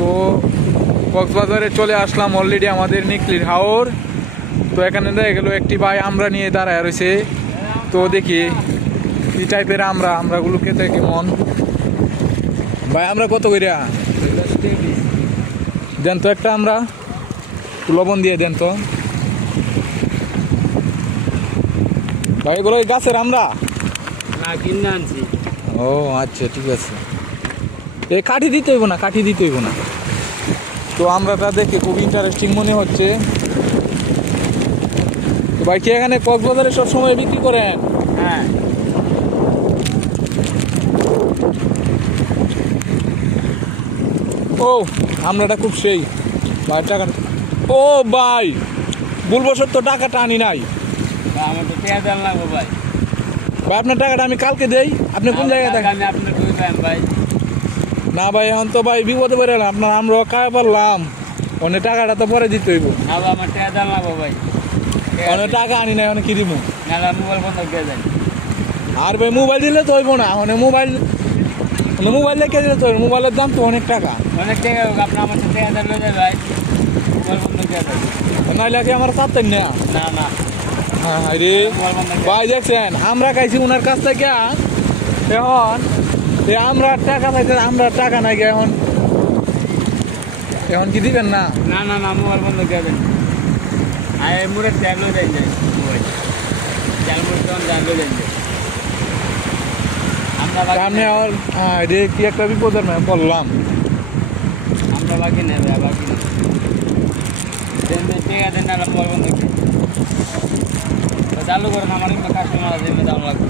তো কক্সবাজারে চলে আসলাম অলরেডি আমাদের নিকলির হাওর। তো এখানে দেখা গেল একটি ভাই আমরা নিয়ে দাঁড়ায় রয়েছে। তো দেখি কি টাইপের আমরাগুলো খেতে কেমন। ভাই আমরা কত কইরা দেন তো একটা, আমরা লবণ দিয়ে দেন তো ভাই। এগুলো গাছের আমরা না কিনে আনছি। ও আচ্ছা ঠিক আছে। এই কাঠি দিতে হইব না, কাঠি দিতে হইব না। তো আমরাটা দেখে খুব ইন্টারেস্টিং মনে হচ্ছে। তো ভাই কি এখানে কক্সবাজারে সব সময় বিক্রি করেন? হ্যাঁ ও আমরাটা খুব সেই ভাই টাকা। ও ভাই ভুলবশত তো টাকাটা আনি নাই। আমার তো পেঁয়াজ আন লাগবো ভাই। ভাই আপনার টাকাটা আমি কালকে দেই। আপনি কোন জায়গায় থাকেন? আমি আপনার দুই পাইম ভাই। না ভাই এখন তো ভাই বিপদে পড়ে গেলাম। আপনার আমরা খায় পারলাম, অনেক টাকাটা তো পরে দিতে হইব। আবার আমার পেঁয়াজ আন লাগবো ভাই। অনেক টাকা আনি নাই, অনেক কি দিব। নাহলে মোবাইল বন্ধ দিয়ে যায়। আর ভাই মোবাইল দিলে তো হইব না, মানে মোবাইল লেখে দিলে তো হইব। মোবাইলের দাম তো অনেক টাকা। অনেক টাকা হোক, আপনার আমার সাথে পেঁয়াজ লয়ে যায় ভাই। মোবাইল বন্ধ দিয়ে যায়। নাইলে কি আমার চাপতেন না? না না হ্যাঁ রে মোবাইল বন্ধ দিয়ে ভাই দেখছেন আমরা খাইছি ওনার কাছ থেকে। এখন আমরা টাকা চাইতে, আমরা টাকা নাই গে। এখন কি দিবেন না? না না না মোবাইল বন্ধ দিয়ে যায়। আর মুড়ে তেল লয়ে যায় মোবাইল। তেল মুড়ে তখন তেল লয়ে যায়। আমরা বাকি সামনে আর রে কি একটা বিপদের মানে পড়লাম। আমরা বাকি নেই ভাই, বাকি নেই। দেন টাকা দেন, নাহলে মোবাইল বন্ধ দিয়ে। চালু করেন, আমার কাস্টমার আছে, দাম লাগবে।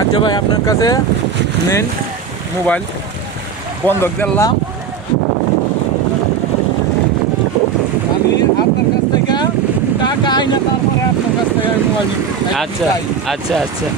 আচ্ছা ভাই আপনার কাছে নেন মোবাইল, বন্ধক দিলাম আমি আপনার কাছ থেকে টাকা আইনা, তারপরে আপনার কাছ থেকে মোবাইল। আচ্ছা আচ্ছা আচ্ছা।